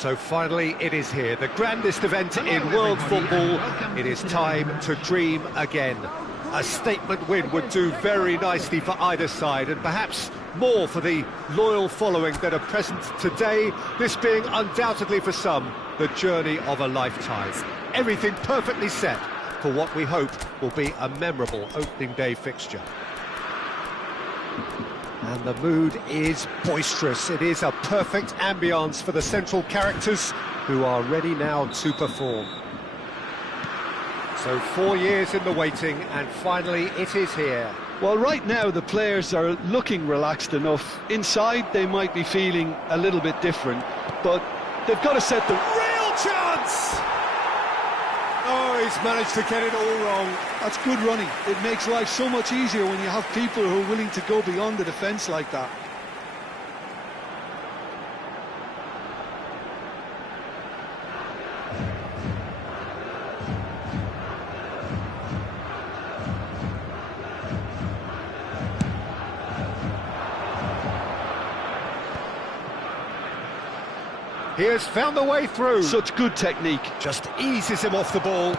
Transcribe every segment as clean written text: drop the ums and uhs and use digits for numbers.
So finally it is here, the grandest event in world football. It is time to dream again. A statement win would do very nicely for either side, and perhaps more for the loyal following that are present today, this being undoubtedly for some the journey of a lifetime. Everything perfectly set for what we hope will be a memorable opening day fixture. And the mood is boisterous. It is a perfect ambience for the central characters who are ready now to perform. So 4 years in the waiting, and finally it is here. Well, right now the players are looking relaxed enough. Inside they might be feeling a little bit different, but they've got to set the real chance! Oh, he's managed to get it all wrong. That's good running. It makes life so much easier when you have people who are willing to go beyond the defence like that. He has found the way through. Such good technique. Just eases him off the ball.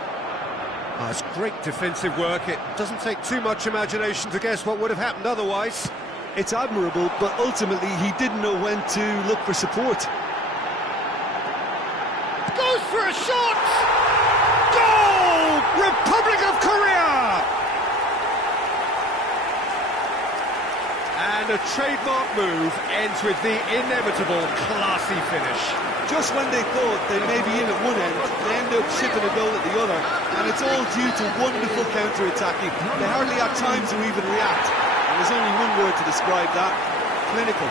Oh, it's great defensive work. It doesn't take too much imagination to guess what would have happened otherwise. It's admirable, but ultimately he didn't know when to look for support. Goes for a shot! Goal! Republic of Korea! And a trademark move ends with the inevitable classy finish. Just when they thought they may be in at one end, they end up shipping a goal at the other, and it's all due to wonderful counter-attacking. They hardly had time to even react, and there's only one word to describe that: clinical.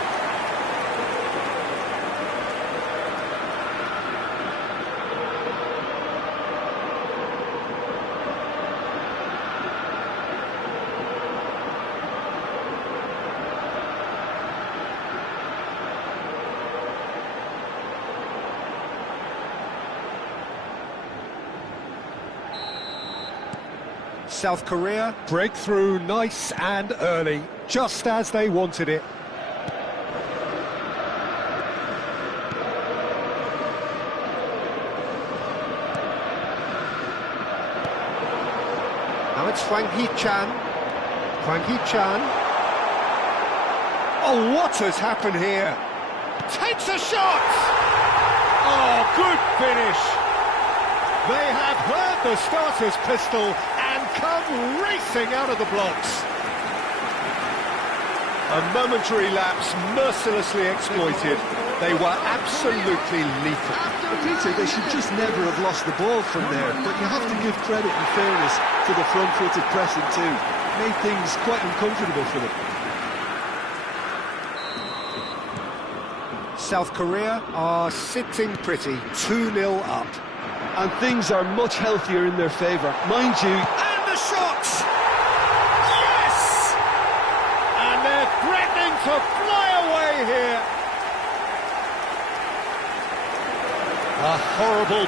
South Korea break through nice and early, just as they wanted it. Now it's Hwang Hee-chan. Hwang Hee-chan. Oh, what has happened here? Takes a shot! Oh, good finish! They have heard the starter's pistol and come racing out of the blocks. A momentary lapse mercilessly exploited. They were absolutely lethal. Peter, they should just never have lost the ball from there, but you have to give credit and fairness to the front-footed pressing too. Made things quite uncomfortable for them. South Korea are sitting pretty, 2-0 up. And things are much healthier in their favour, mind you. And the shot! Yes! And they're threatening to fly away here. A horrible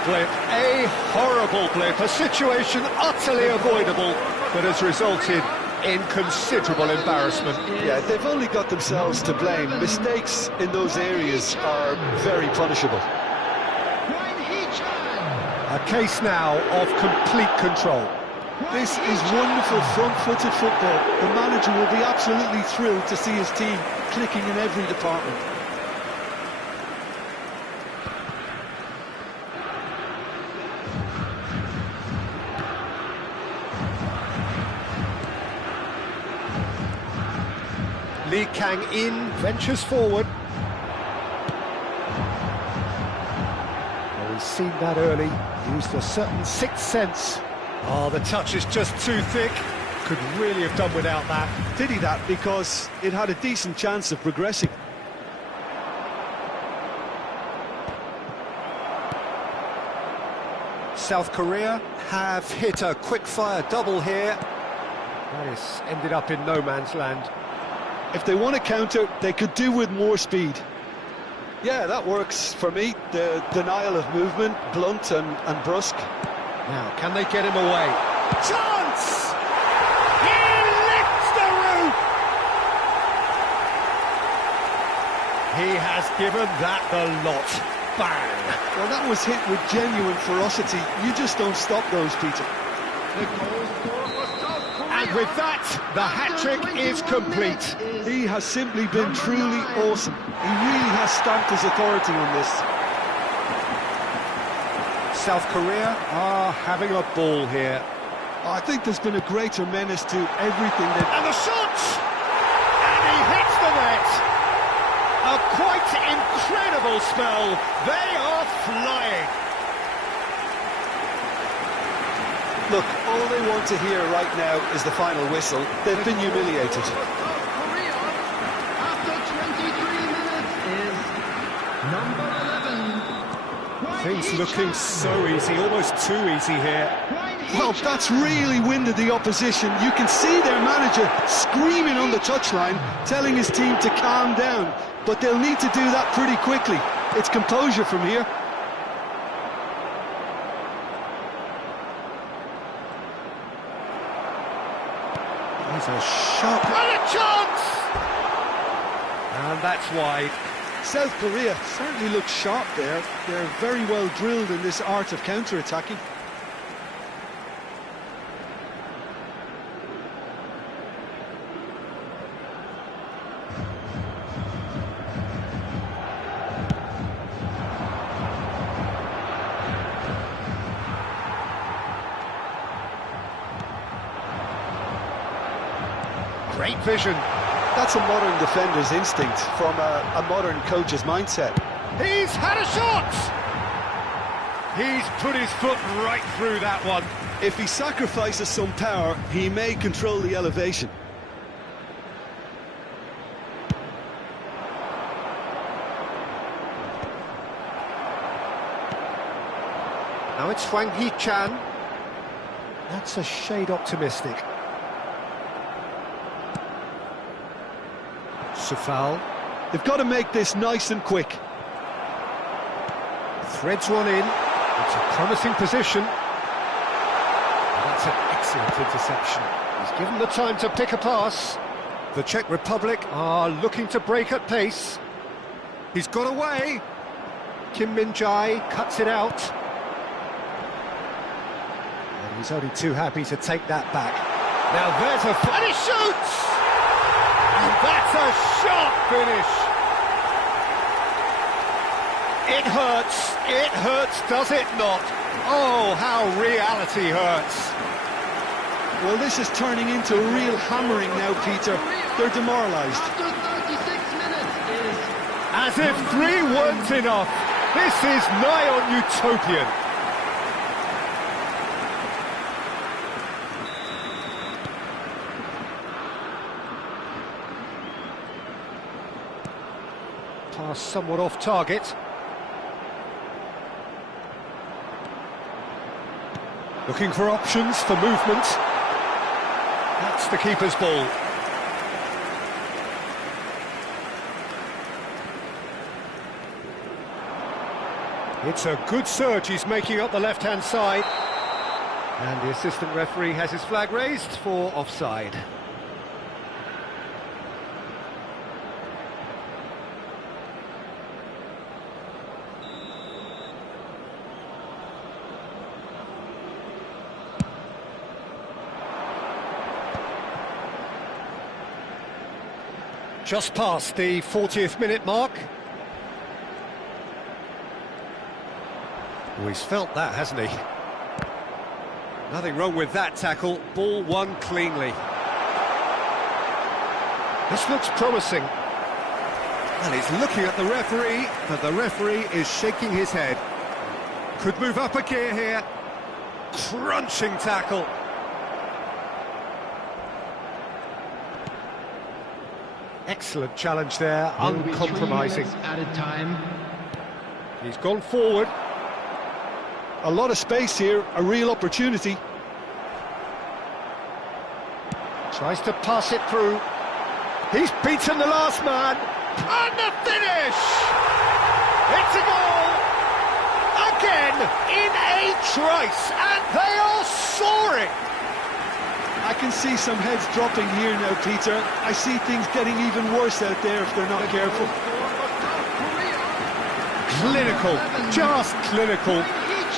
blip, a situation utterly avoidable that has resulted in considerable embarrassment. Yeah, they've only got themselves to blame. Mistakes in those areas are very punishable. A case now of complete control. This is wonderful front-footed football. The manager will be absolutely thrilled to see his team clicking in every department. Lee Kang-in ventures forward. Well, he's seen that early, used a certain sixth sense. Oh, the touch is just too thick. Could really have done without that. Did he that? Because it had a decent chance of progressing. South Korea have hit a quick-fire double here. That has ended up in no man's land. If they want to counter, they could do with more speed. Yeah, that works for me. The denial of movement, blunt and brusque. Now, can they get him away? Chance! He lifts the roof! He has given that the lot. bang! Well, that was hit with genuine ferocity. You just don't stop those, Peter. And with that, the hat-trick is complete. He has simply been truly awesome. He really has stamped his authority on this. South Korea are having a ball here. I think there's been a greater menace to everything that... And the shot! And he hits the net! A quite incredible spell. They are flying. Look, all they want to hear right now is the final whistle. They've been humiliated. Korea, after 23 minutes, is number 11. Things looking so easy, almost too easy here. Well, that's really winded the opposition. You can see their manager screaming on the touchline, telling his team to calm down. But they'll need to do that pretty quickly. It's composure from here. He's a shot. And a chance! And that's wide. South Korea certainly looks sharp there. They're very well drilled in this art of counter-attacking. Great vision. That's a modern defender's instinct from a modern coach's mindset. He's had a shot! He's put his foot right through that one. If he sacrifices some power, he may control the elevation. Now it's Hwang Hee-chan. That's a shade optimistic. Safal. They've got to make this nice and quick. Threads one in. It's a promising position. That's an excellent interception. He's given the time to pick a pass. The Czech Republic are looking to break at pace. He's got away. Kim Min-jae cuts it out. And he's only too happy to take that back. Now there's a... and he shoots! And that's a sharp finish! It hurts, does it not? Oh, how reality hurts. Well, this is turning into a real hammering now, Peter. They're demoralised. After 36 minutes is... As if 3 weren't enough. This is nigh on utopian. Pass somewhat off target. Looking for options for movement. That's the keeper's ball. It's a good surge he's making up the left-hand side. And the assistant referee has his flag raised for offside. Just past the 40th minute mark. Oh, he's felt that, hasn't he? Nothing wrong with that tackle. Ball won cleanly. This looks promising. And he's looking at the referee, but the referee is shaking his head. Could move up a gear here. Crunching tackle. Excellent challenge there, uncompromising. Added time. He's gone forward. A lot of space here, a real opportunity. Tries to pass it through. He's beaten the last man. And the finish! It's a goal! Again, in a trice, and they are soaring! I can see some heads dropping here now, Peter. I see things getting even worse out there if they're not careful. Clinical, just clinical.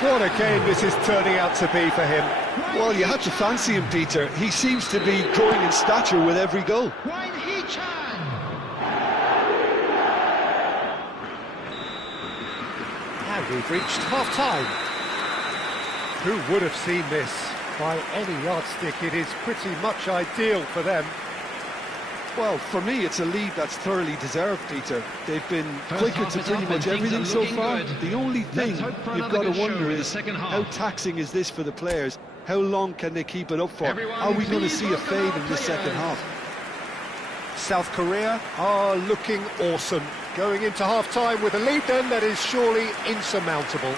What a game this is turning out to be for him. Well, you have to fancy him, Peter. He seems to be growing in stature with every goal. And we've reached half-time. Who would have seen this? By any yardstick, it is pretty much ideal for them. Well, for me, it's a lead that's thoroughly deserved, Peter. They've been quicker to pretty much everything so far. The only thing you've got to wonder is how taxing is this for the players? How long can they keep it up for? Are we going to see a fade in this second half? South Korea are looking awesome. Going into half-time with a lead then that is surely insurmountable.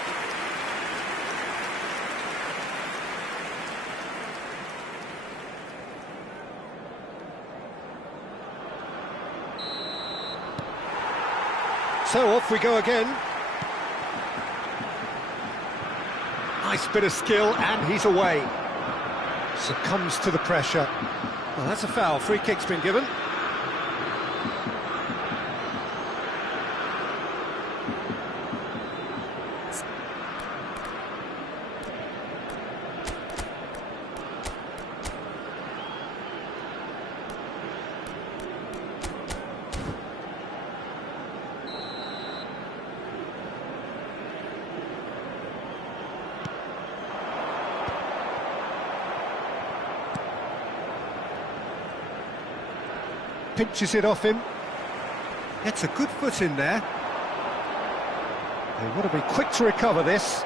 So off we go again. Nice bit of skill, and he's away. Succumbs to the pressure. Well, that's a foul. Free kick's been given. Pinches it off him. Gets a good foot in there. They want to be quick to recover this.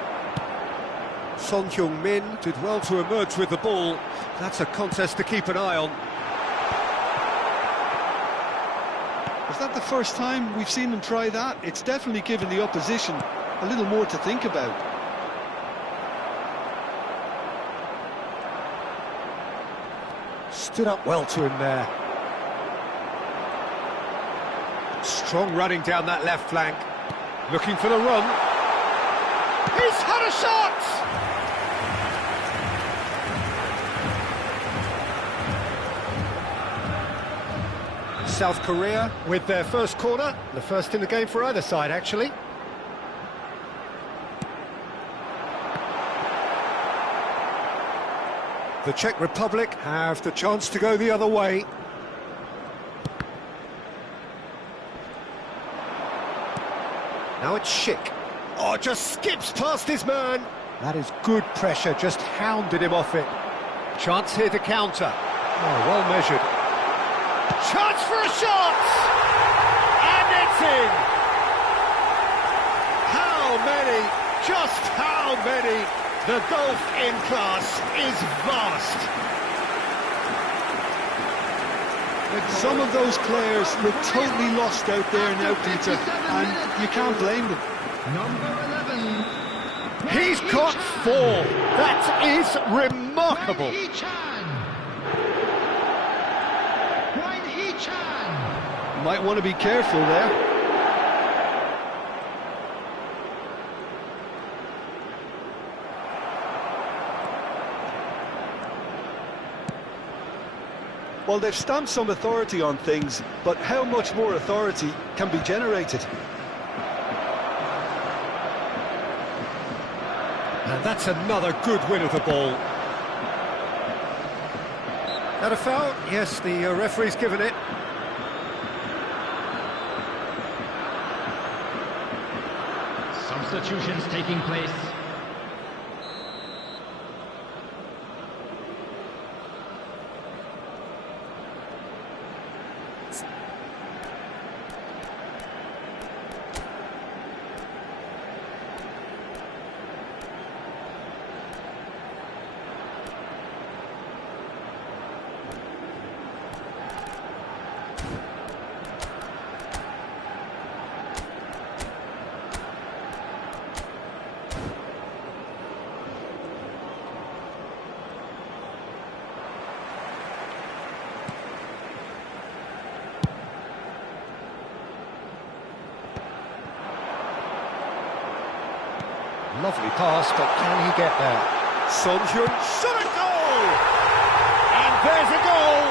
Son Heung-min did well to emerge with the ball. That's a contest to keep an eye on. Is that the first time we've seen them try that? It's definitely given the opposition a little more to think about. Stood up well to him there. Strong running down that left flank. Looking for the run. He's had a shot! South Korea with their first corner. The first in the game for either side, actually. The Czech Republic have the chance to go the other way. Now it's Schick. Oh, just skips past his man. That is good pressure, just hounded him off it. Chance here to counter. Oh, well measured. Chance for a shot! And it's in! How many, just how many? The gulf in class is vast. Some of those players look totally lost out there now, Peter, and you can't blame them. Number 11. He's got 4. That is remarkable. Might want to be careful there. Well, they've stamped some authority on things, but how much more authority can be generated? And that's another good win of the ball. That a foul? Yes, the referee's given it. Substitutions taking place. Lovely pass, but can he get there? Son Heung, shot a goal! And there's a goal!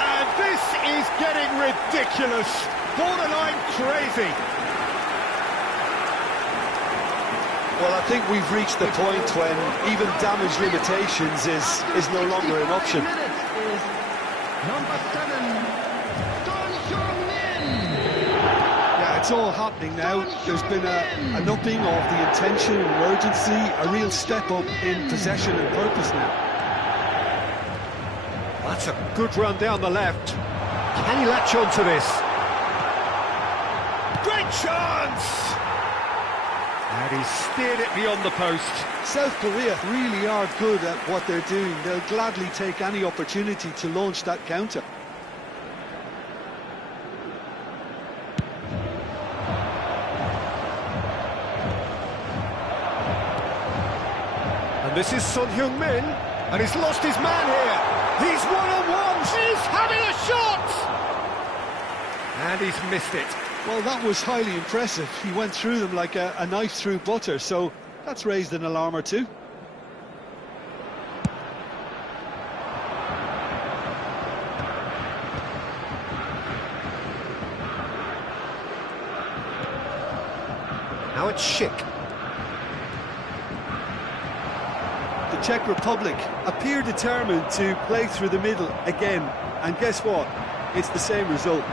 And this is getting ridiculous. borderline crazy. Well, I think we've reached the point when even damage limitations is no longer an option. Number 7, Yeah, it's all happening now. There's been an upping of the intention and urgency, a real step up in possession and purpose now. That's a good run down the left. Can he latch on to this? Great chance! And he steered it beyond the post. South Korea really are good at what they're doing. They'll gladly take any opportunity to launch that counter. And this is Son Heung-min, and he's lost his man here. He's one-on-one, he's having a shot! And he's missed it. Well, that was highly impressive. He went through them like a knife through butter, so that's raised an alarm or two. Now it's Schick. The Czech Republic appear determined to play through the middle again, and guess what? It's the same result.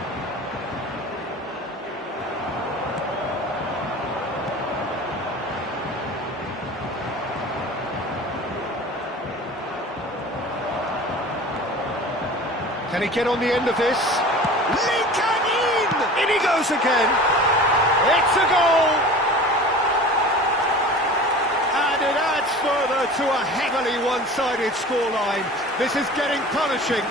Can he get on the end of this? Lee Kang-in! In he goes again. It's a goal! And it adds further to a heavily one-sided scoreline. This is getting punishing.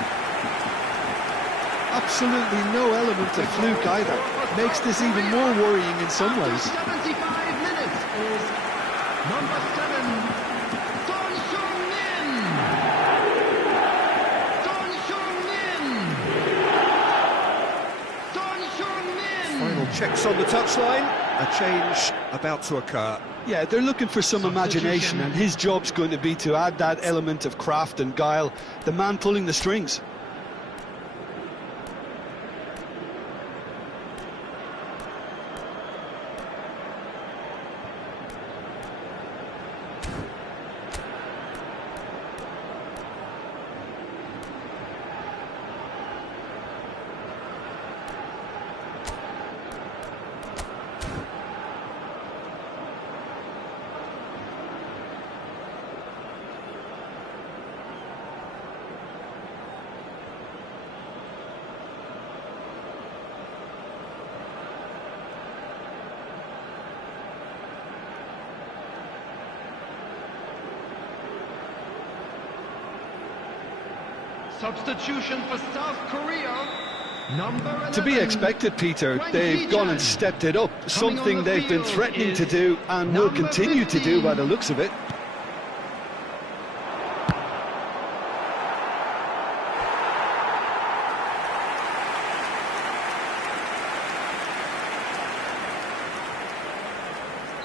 Absolutely no element of fluke either. Makes this even more worrying in some ways. 75 minutes is number 7, Son Heung-min. Son Heung-min. Son Heung-min. Final checks on the touchline. A change about to occur. Yeah, they're looking for some imagination, and his job's going to be to add that element of craft and guile, the man pulling the strings. Substitution for South Korea. Number 11. To be expected, Peter. They've gone and stepped it up, something they've been threatening to do and will continue to do by the looks of it.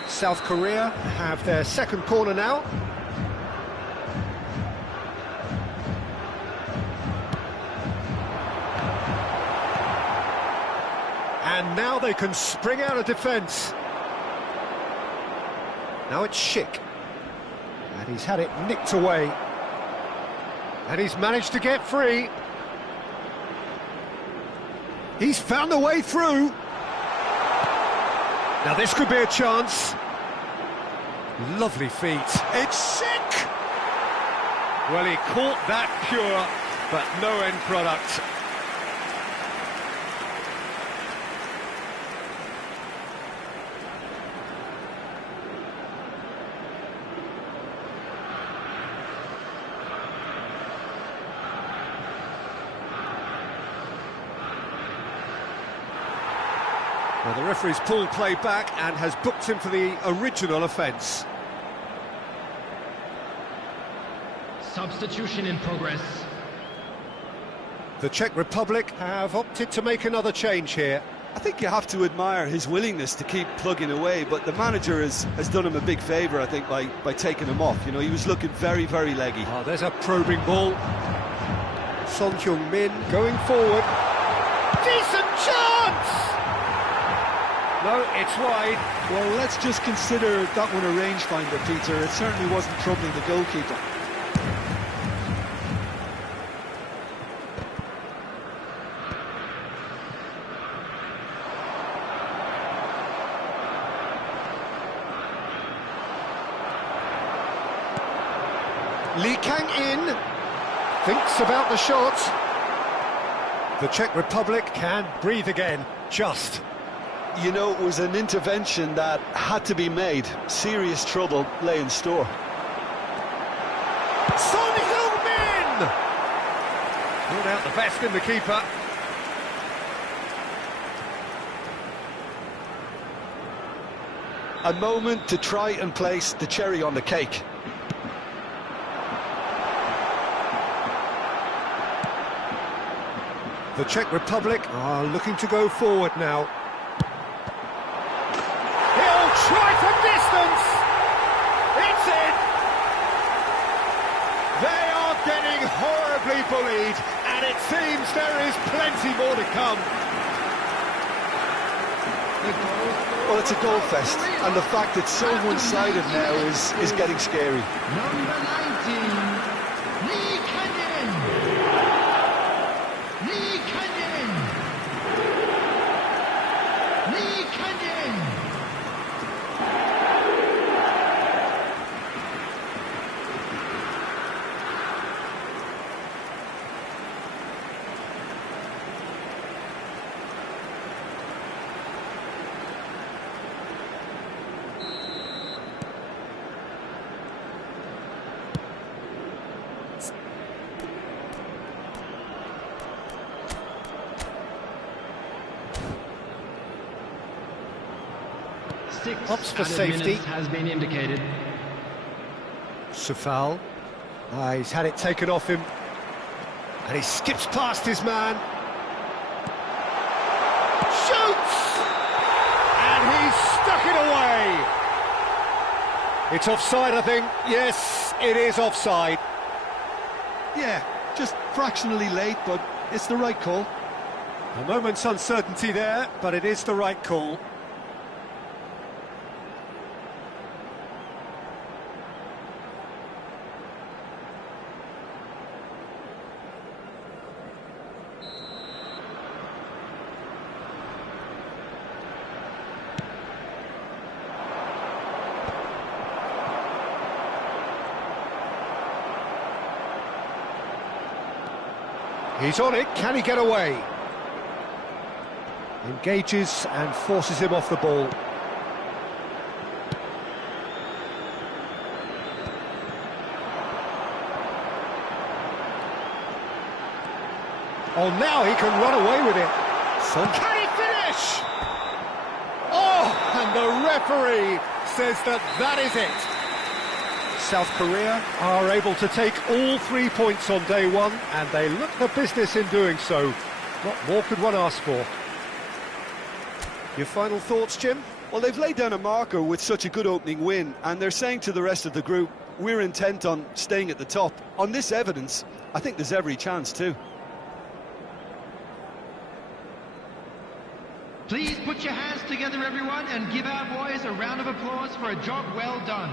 South Korea have their second corner now. And now they can spring out of defence. Now it's Schick. And he's had it nicked away. And he's managed to get free. He's found a way through. Now this could be a chance. Lovely feet. It's Schick! Well, he caught that pure, but no end product. Well, the referee's pulled play back and has booked him for the original offence. Substitution in progress. The Czech Republic have opted to make another change here. I think you have to admire his willingness to keep plugging away, but the manager has done him a big favour, I think, by taking him off. You know, he was looking very, very leggy. Oh, there's a probing ball. Son Heung-min going forward. Decent chance! No, it's wide. Well, let's just consider that one a rangefinder, Peter. It certainly wasn't troubling the goalkeeper. Lee Kang in, thinks about the shot. The Czech Republic can breathe again, just. You know, it was an intervention that had to be made. Serious trouble lay in store. Son Heung-min! Ruled out the best in the keeper. A moment to try and place the cherry on the cake. The Czech Republic are looking to go forward now. He'll try from distance! It's in! They are getting horribly bullied, and it seems there is plenty more to come. Well, it's a goal fest, and the fact it's so one-sided now is getting scary. Number 19, Lee Canyon. Lee Canyon. Lee Canyon. Opts for safety. Has been indicated. Sufal. He's had it taken off him. And he skips past his man. Shoots! And he's stuck it away. It's offside, I think. Yes, it is offside. Yeah, just fractionally late, but it's the right call. A moment's uncertainty there, but it is the right call. He's on it, can he get away? Engages and forces him off the ball. Oh, now he can run away with it. Can he finish? Oh, and the referee says that is it. South Korea are able to take all 3 points on day one, and they look the business in doing so. What more could one ask for? Your final thoughts, Jim? Well, they've laid down a marker with such a good opening win, and they're saying to the rest of the group, we're intent on staying at the top. On this evidence, I think there's every chance too. Please put your hands together, everyone, and give our boys a round of applause for a job well done.